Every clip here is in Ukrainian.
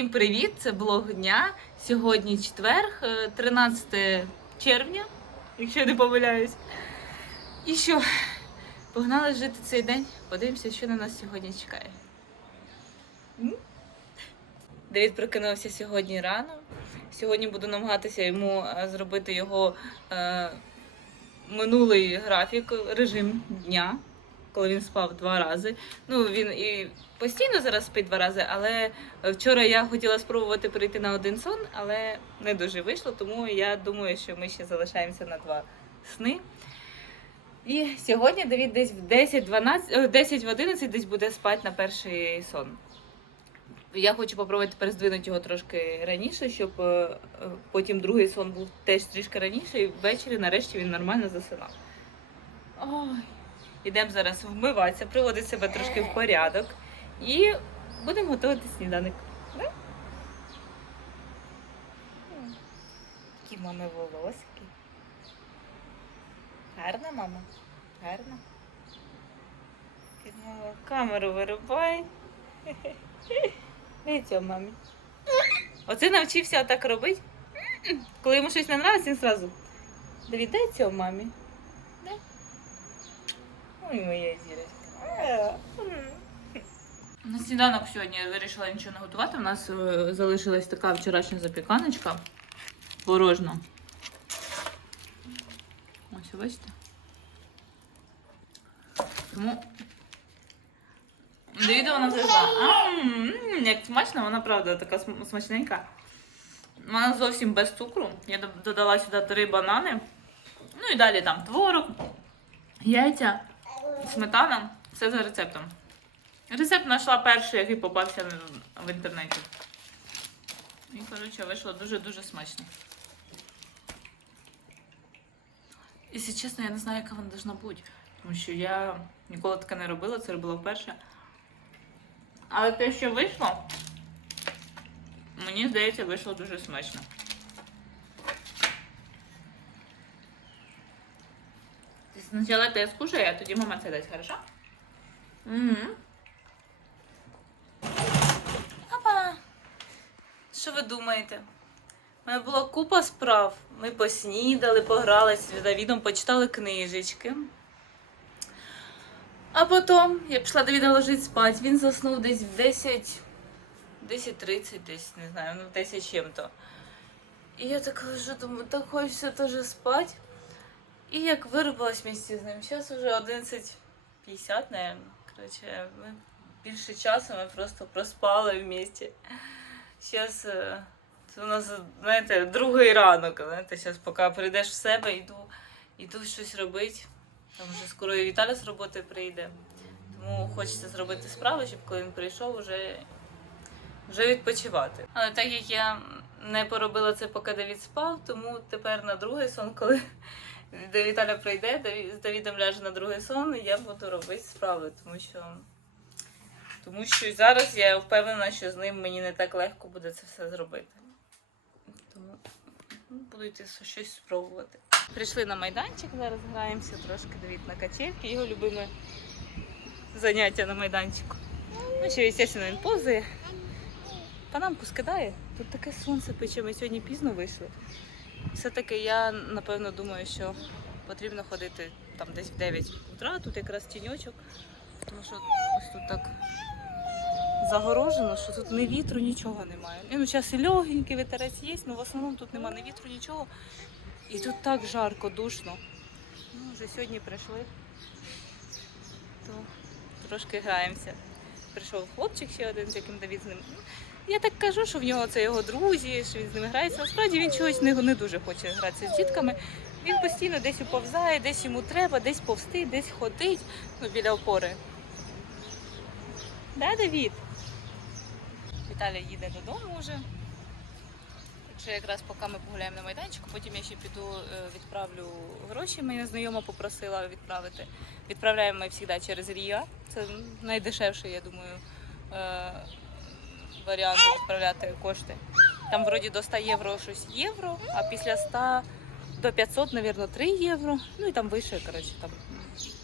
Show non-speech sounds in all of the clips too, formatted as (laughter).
Всім привіт! Це блог дня. Сьогодні четверг, е, 13 червня, якщо я не помиляюсь. І що? Погнали жити цей день. Подивимося, що на нас сьогодні чекає. М? Давід прокинувся сьогодні рано. Сьогодні буду намагатися йому е, зробити його е, минулий графік, режим дня, коли він спав два рази. Ну, він і постійно зараз спить два рази, але вчора я хотіла спробувати перейти на один сон, але не дуже вийшло, тому я думаю, що ми ще залишаємося на два сни. І сьогодні Давід десь в 10-12, 10 в 11 десь буде спати на перший сон. Я хочу попробувати перездвинути його трошки раніше, щоб е, потім другий сон був теж трішки раніше, і ввечері нарешті він нормально засинав. Ой. Ідемо зараз вмиватися, приводити себе трошки в порядок. І будемо готувати сніданок. Да? Такі мами волоски. Гарна мама? Гарна. Мама, камеру вирубай. (laughs) Цього мамі. Оце навчився так робити. Коли йому щось не подобається, він зразу. Давід, дай цього мамі. Ой, моя зірочка. На сніданок сьогодні я вирішила нічого не готувати. У нас е, залишилась така вчорашня запіканочка порожна. Ось, бачите? Тому Дивіться, вона зайшла. Як смачно, вона правда така смачненька. Вона зовсім без цукру. Я додала сюди три банани. Ну і далі там творог, яйця, сметана. Все за рецептом. Рецепт знайшла перший, який попався в- інтернеті. І, коротше, вийшло дуже-дуже смачно. Якщо чесно, я не знаю, яка вона должна бути. Тому що я ніколи таке не робила, це робила вперше. Але те, що вийшло, мені здається, вийшло дуже смачно. Ти Спочатку ти скушай, а тоді мама це дасть, хорошо? Угу. Опа! Що ви думаєте? У мене була купа справ. Ми поснідали, погралися з Давідом, почитали книжечки. А потім я пішла Давіда ложити спати. Він заснув десь в 10, 10.30, десь, не знаю, ну 10 чим-то. І я так лежу, думаю, так хочеться теж спати. І як вирубилась місці з ним. Зараз вже 11.50, наверное. Коротше, ми більше часу ми просто проспали в місті. Зараз це у нас, знаєте, другий ранок. Знаєте, зараз поки прийдеш в себе, йду, йду щось робити. Там вже скоро і Віталя з роботи прийде. Тому хочеться зробити справи, щоб коли він прийшов, вже, вже відпочивати. Але так як я не поробила це, поки Давід спав, тому тепер на другий сон, коли Віталя прийде, з Давідом ляже на другий сон, і я буду робити справи, тому що. Тому що зараз я впевнена, що з ним мені не так легко буде це все зробити. Тому ну, буду йти щось спробувати. Прийшли на майданчик, зараз граємося трошки Давід на качельки, його любиме заняття на майданчику. Ну, ще, звісно, він повзає. Панамку скидає. Тут таке сонце пече, ми сьогодні пізно вийшли. Все-таки я напевно думаю, що потрібно ходити там десь в 9 утра, тут якраз тіньочок, тому що ось тут так загорожено, що тут ні вітру, нічого немає. І, ну, зараз і легенький вітерець є, але в основному тут немає ні вітру, нічого. І тут так жарко, душно. Ну, вже сьогодні прийшли, то трошки граємося. Прийшов хлопчик ще один, з яким Давід з ним. Я так кажу, що в нього це його друзі, що він з ними грається. Насправді він чогось не, не дуже хоче гратися з дітками. Він постійно десь уповзає, десь йому треба, десь повсти, десь ходить ну, біля опори. Да, Давід? Віталій їде додому вже. Так якраз поки ми погуляємо на майданчику, потім я ще піду е, відправлю гроші. Мене знайома попросила відправити. Відправляємо ми завжди через Рія. Це найдешевший, я думаю, е, варіант відправляти кошти. Там вроді до 100 євро щось євро, а після 100 до 500, мабуть, 3 євро. Ну і там вище, коротше, там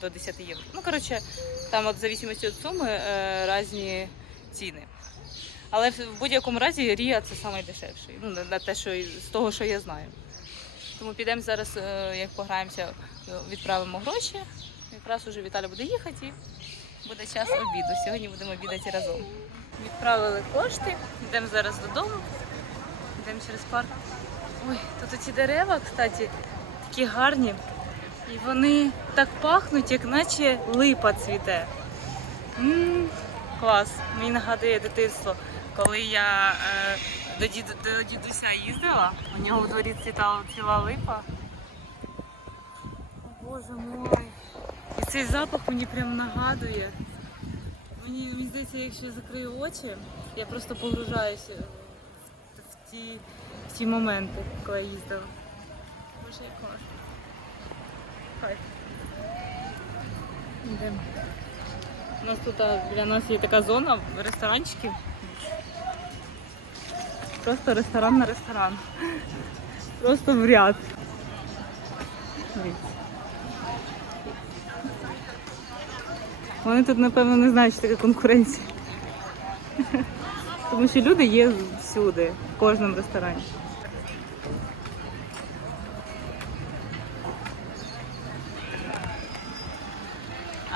до 10 євро. Ну, коротше, там от в зависимості від суми е, різні ціни. Але в будь-якому разі Рія це найдешевший. Ну, на, на те, що з того, що я знаю. Тому підемо зараз, е, як пограємося, е, відправимо гроші. Якраз уже Віталя буде їхати і буде час обіду. Сьогодні будемо обідати разом. Відправили кошти, йдемо зараз додому, йдемо через парк. Ой, тут ці дерева, кстати, такі гарні. І вони так пахнуть, як наче липа цвіте. м клас. Мені нагадує дитинство, коли я е, до, діду, до дідуся їздила, у нього в дворі цвітала ціла липа. О, Боже мой. І цей запах мені прям нагадує. Мені, мені здається, якщо я закрию очі, я просто погружаюся в, в, ті, в ті моменти, коли я їздила. Боже, як класно. Хай. Йдемо. У нас тут для нас є така зона ресторанчиків. Просто ресторан на ресторан. Просто в ряд. Дивіться. Вони тут, напевно, не знають, що таке конкуренція. Тому що люди є всюди, в кожному ресторані.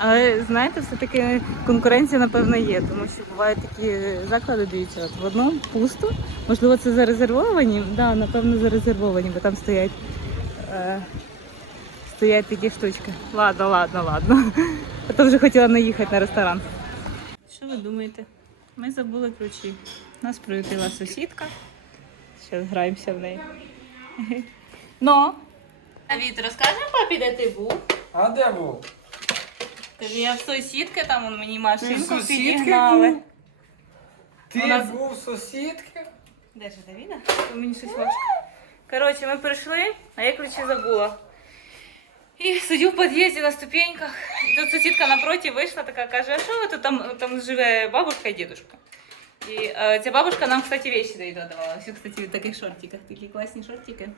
Але знаєте, все-таки конкуренція, напевно, є, тому що бувають такі заклади, дивіться, в одному пусто. Можливо, це зарезервовані? Так, да, напевно, зарезервовані, бо там стоять, е, стоять такі штучки. Ладно, ладно, ладно. А то вже хотіла наїхати на ресторан. Що ви думаєте? Ми забули ключі. Нас приютила сусідка. Зараз граємося в неї. Ну. Давід, розкажемо папі, де ти був? А де був? Кажу, я в сусідки, там он мені машинку сусідки підігнали. був? Ти У нас- був сусідки? Де ж Давіда? Мені щось важко. Коротше, ми прийшли, а я ключі забула. І сидю в під'їзді на ступеньках. І тут сусідка напроти вийшла, така каже, а що ви тут там, там живе бабушка і дідушка. І е, ця бабушка нам, кстати, вещи до давала. Всі, кстати, в таких шортиках, такі класні шортики.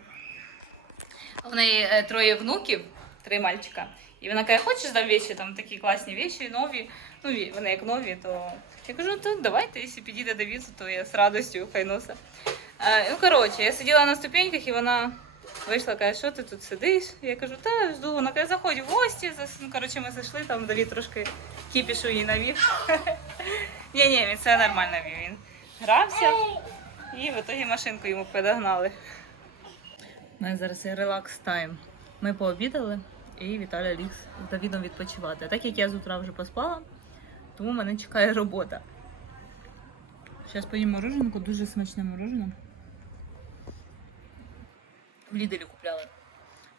У неї е, троє внуків, три мальчика. І вона каже, хочеш там вещи, там такі класні вещи, нові. Ну, вони як нові, то я кажу, то давайте, якщо підійде до візу, то я з радістю хай носа. Е, ну, коротше, я сиділа на ступеньках і вона вийшла, каже, що ти тут сидиш? Я кажу, та жду. Вона каже, заходь в гості. Ну, коротше, ми зайшли, там Давід трошки кіпішу їй навів. (laughs) Ні, ні, він це нормально вів. Він грався і в ітогі машинку йому подогнали. У зараз є релакс тайм. Ми пообідали і Віталя ліг з Давідом відпочивати. Так як я з утра вже поспала, тому мене чекає робота. Зараз поїм мороженку, дуже смачне морожене. В Ліделі купляли.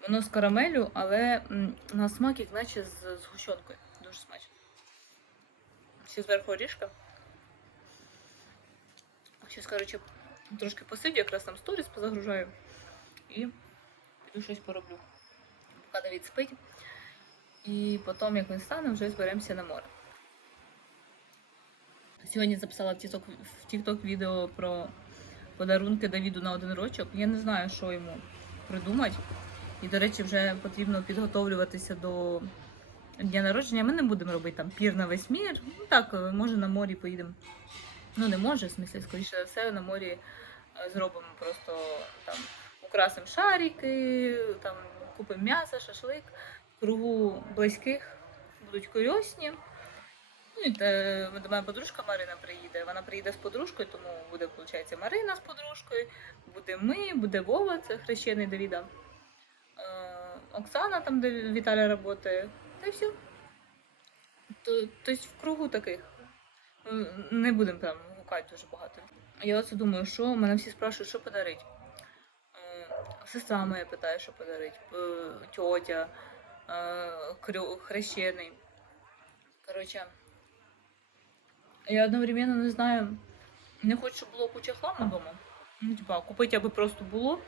Воно з карамелю, але на смак, як наче з згущенкою. Дуже смачно. Ще зверху орішка. Зараз, коротше, трошки посидю, якраз там сторіс позагружаю. І піду щось пороблю. Поки Давід спить. І потім, як він стане, вже зберемося на море. Сьогодні записала в TikTok, в TikTok відео про подарунки Давіду на один рочок. Я не знаю, що йому придумати. І, до речі, вже потрібно підготовлюватися до дня народження. Ми не будемо робити там пір на весь мір. Ну так, е, може на морі поїдемо. Ну не може, в смысле, скоріше за все, на морі е, зробимо просто там украсимо шарики, там купимо м'ясо, шашлик. Кругу близьких будуть курьосні. Ну, до мене подружка Марина приїде. Вона приїде з подружкою, тому буде, виходить, Марина з подружкою, буде ми, буде Вова, це хрещений Давіда. Е, Оксана, там, де Віталя працює. Та й все. Тобто в кругу таких. Не будемо там гукати дуже багато. Я оце думаю, що мене всі спрашують, що подарити. Е, Сестра моя питає, що подарити, е, тьотя, е, хрещений. Коротше, я одновременно не знаю, не хочу, щоб було куча хламу вдома. Ну, типа, купити, аби просто було.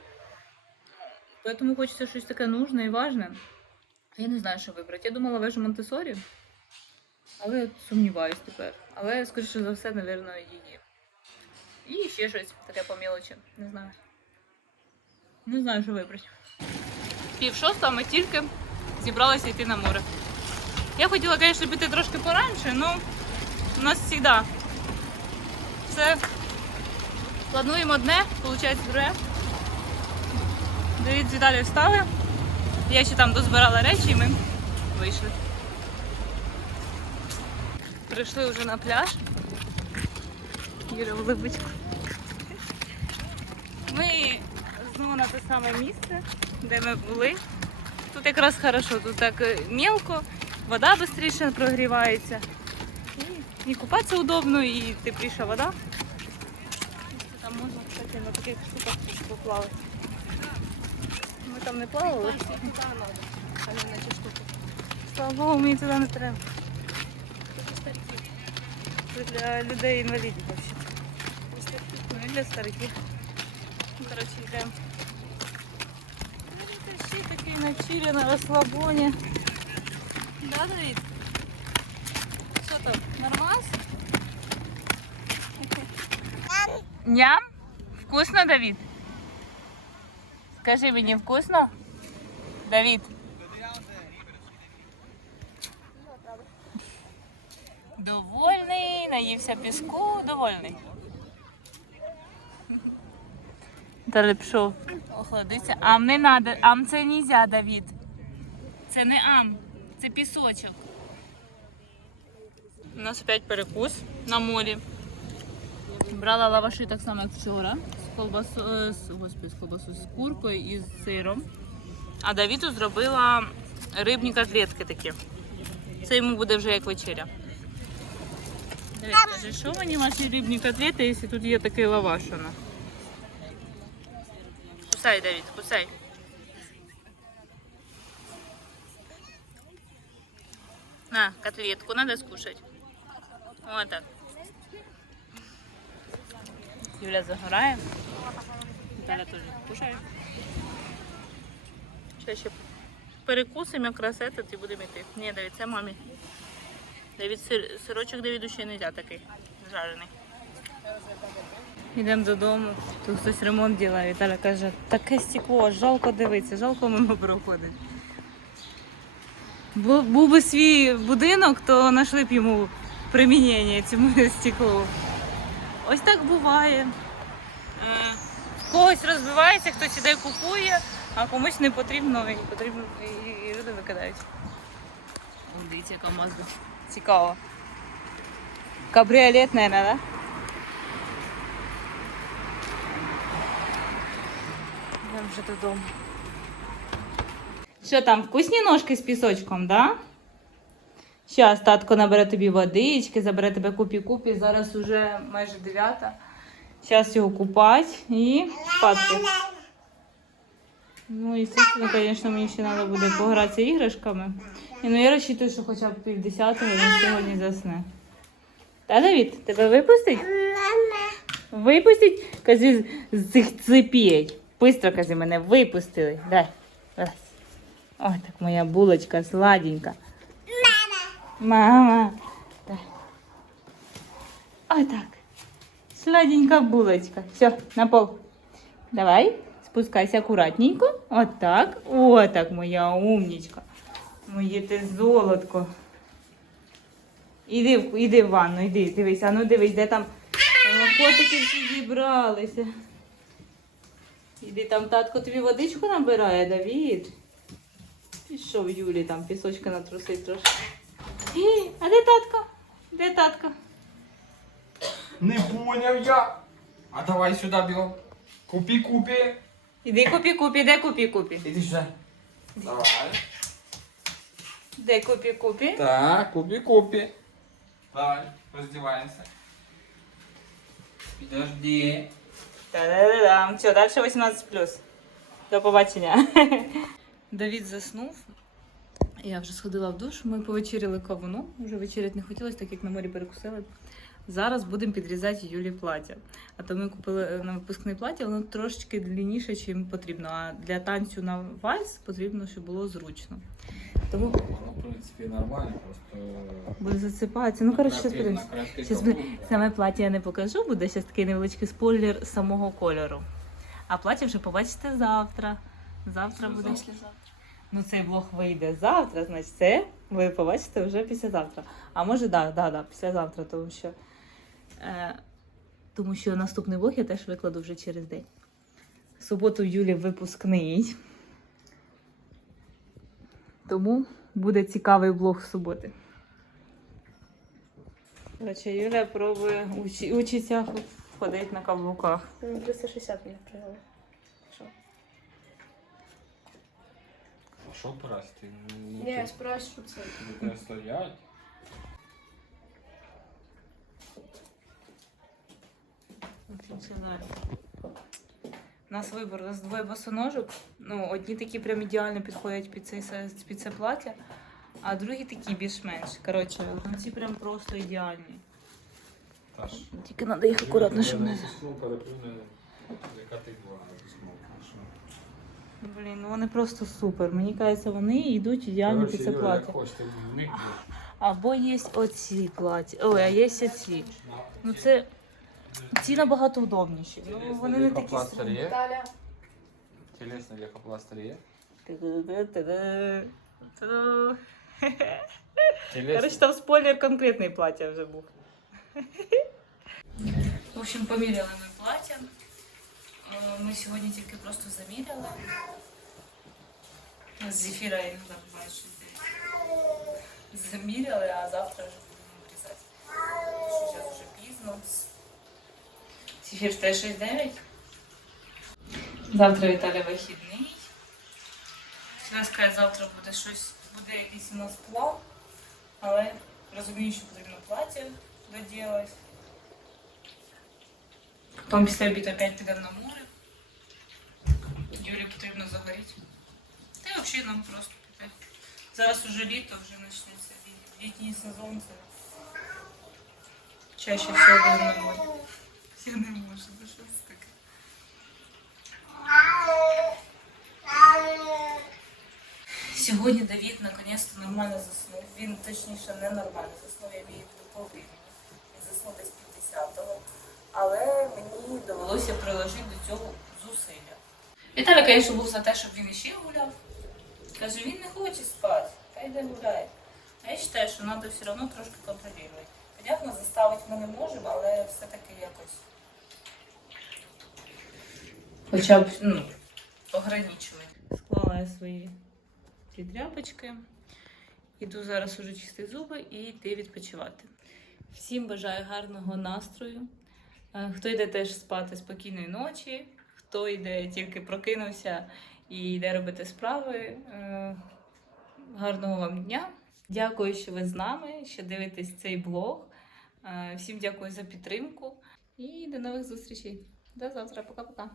Поэтому хочеться щось таке нужне і важне. Я не знаю, що вибрати. Я думала вежу Монтесорі, але сумніваюсь тепер. Але, скоріше за все, напевно, її. І ще щось таке по мілочі. Не знаю. Не знаю, що вибрати. Пів шоста ми тільки зібралися йти на море. Я хотіла, звісно, піти трошки пораньше, але у нас завжди все Плануємо одне, виходить друге. Давід з встали. Я ще там дозбирала речі і ми вийшли. Прийшли вже на пляж. Юра в. Ми знову на те саме місце, де ми були. Тут якраз хорошо, тут так мелко, вода швидше прогрівається. І, купатися удобно, і тепліша вода. Там можна, кстати, на таких штуках поплавати. Ми там не плавали. Слава Богу, мені туди не треба. Це для людей інвалідів взагалі. Ну і для стариків. Ну, коротше, йдемо. Ну, це на чилі, на розслабоні. Да, Давид? Що там, нормас? Ням? Вкусно, Давид? Скажи мені, вкусно? Давид? Довольний, наївся піску, довольний. Далі пішов охладиться. Ам не надо, ам це нельзя, Давід. Це не ам, це пісочок. У нас опять перекус на морі. Брала лаваші так само, як вчора. З колбасою, господи, з колбасою, з куркою і з сиром. А Давіду зробила рибні котлетки такі. Це йому буде вже як вечеря. Давид, скажи, що мені ваші рибні котлети, якщо тут є такий лаваш? Кусай, Давид, кусай. На, котлетку надо скушать. Вот так. Юля загорає. Віталя теж кушає. Ще ще перекусимо якраз этот і будемо йти. Ні, це мамі. Сир, сирочок Давіду ще не можна такий жарений. Йдемо додому. Тут хтось ремонт робить. Віталя каже, таке стекло, жалко дивитися, жалко мимо проходить. Був би свій будинок, то знайшли б йому примінення цьому стеклу. Ось так буває. Е, В когось розбивається, хтось іде купує, а комусь не потрібно і потрібно і, люди викидають. О, дивіться, яка мазда. Цікаво. Кабріолет, мабуть, да? Йдемо вже додому. Що там, вкусні ножки з пісочком, да? Зараз татко набере тобі водички, забере тебе купі-купі. Зараз уже майже дев'ята. Зараз його купать і спадки. Ну, і звісно, мені ще треба буде погратися іграшками. І, ну, я розчитую, що хоча б пів десятого він сьогодні засне. Та, Давід, тебе випустить? Випустить? Кази з цих цепей. Бистро, кази, мене випустили. Дай. Ой, так моя булочка сладенька. Мама. Так. Сладенька булочка. Все, на пол. Давай, спускайся акуратненько. Вот так. Вот так, моя умничка. Моє ти золотко. Іди, іди в ванну, іди, дивись, а ну дивись, де там котики всі зібралися. Іди там татко тобі водичку набирає, Давід. Пішов Юлі там пісочка натрусить трошки. Гі, А де татко? Де татко? Не поняв я. А давай сюди бігом. Купі, купі. Іди купі купі, де купі купі? Іди сюди. Давай. Де купі купі? Так, купі, купі. Давай, роздіваємося. Підожди. Та-да-да-дам. Все, далі 18 До побачення. (laughs) Давід заснув. Я вже сходила в душ, ми повечеряли кавуну. Вже вечеряти не хотілося, так як на морі перекусили. Зараз будемо підрізати Юлі плаття. А то ми купили е, на випускне плаття, воно трошечки длинніше, ніж потрібно. А для танцю на вальс потрібно, щоб було зручно. Тому Воно, в принципі, нормально, просто... буде засипатися. Ну, коротше, зараз подивимось. Щас саме плаття я не покажу, буде зараз такий невеличкий спойлер самого кольору. А плаття вже побачите завтра. Завтра буде. Післязавтра. Ну, цей блог вийде завтра, значить це ви побачите вже післязавтра. А може, да, да, да, післязавтра, тому що е, тому що наступний влог я теж викладу вже через день. Суботу Юлі випускний. Тому буде цікавий влог в суботи. Короче, Юля пробує учи, учиться ходити на каблуках. Ну, 360 мені прийняли. А що прости? Ну, Ні, я спираюсь, що це. Буде стоять. У нас вибор, у нас двоє босоножок. Ну, одні такі прям ідеально підходять під, цей, се- під це плаття, а другі такі більш-менш. Коротше, ну, ці прям просто ідеальні. Тільки треба їх акуратно, щоб не. Яка ти була Блін, ну вони просто супер. Мені кажеться, вони йдуть ідеально під це плаття. Будеш. Або є оці плаття. Ой, а є оці. Ну це ці набагато удобніші. Ну вони не такі? Таля. Тілесний лейкопластир є? Короче, там спойлер конкретний плаття вже був. В общем, поміряли ми плаття. Е, Ми сьогодні тільки просто заміряли. З зефіра я не знаю. Заміряли, а завтра вже будемо писати. Зараз вже пізно. Зефір 369. Завтра Віталя вихідний. Сказати, завтра буде щось, буде якийсь у нас план, але розумію, що потрібно плаття доділати. Потім після обіду опять підемо на море. Юлі потрібно загоріти. Та й взагалі нам просто піти. Зараз уже літо, вже почнеться лі- літній сезон. Це чаще всього на морі. Я не можу, ну що це таке? Сьогодні Давід наконець-то нормально заснув. Він точніше не нормально заснув, я мій половину. Він заснув десь 50-го. Але мені довелося приложити до цього зусилля. Віталій, звісно, був за те, щоб він іще гуляв. Каже, він не хоче спати, хай йде гуляє. А я вважаю, що треба все одно трошки контролювати. Понятно, заставити ми не можемо, але все-таки якось. Хоча б ну, ограничувати. Склала я свої ці тряпочки. Іду зараз уже чистити зуби і йти відпочивати. Всім бажаю гарного настрою. Е, Хто йде теж спати спокійної ночі, хто йде тільки прокинувся і йде робити справи. е, Гарного вам дня. Дякую, що ви з нами, що дивитесь цей блог. Е, Всім дякую за підтримку і до нових зустрічей. До завтра. Пока-пока.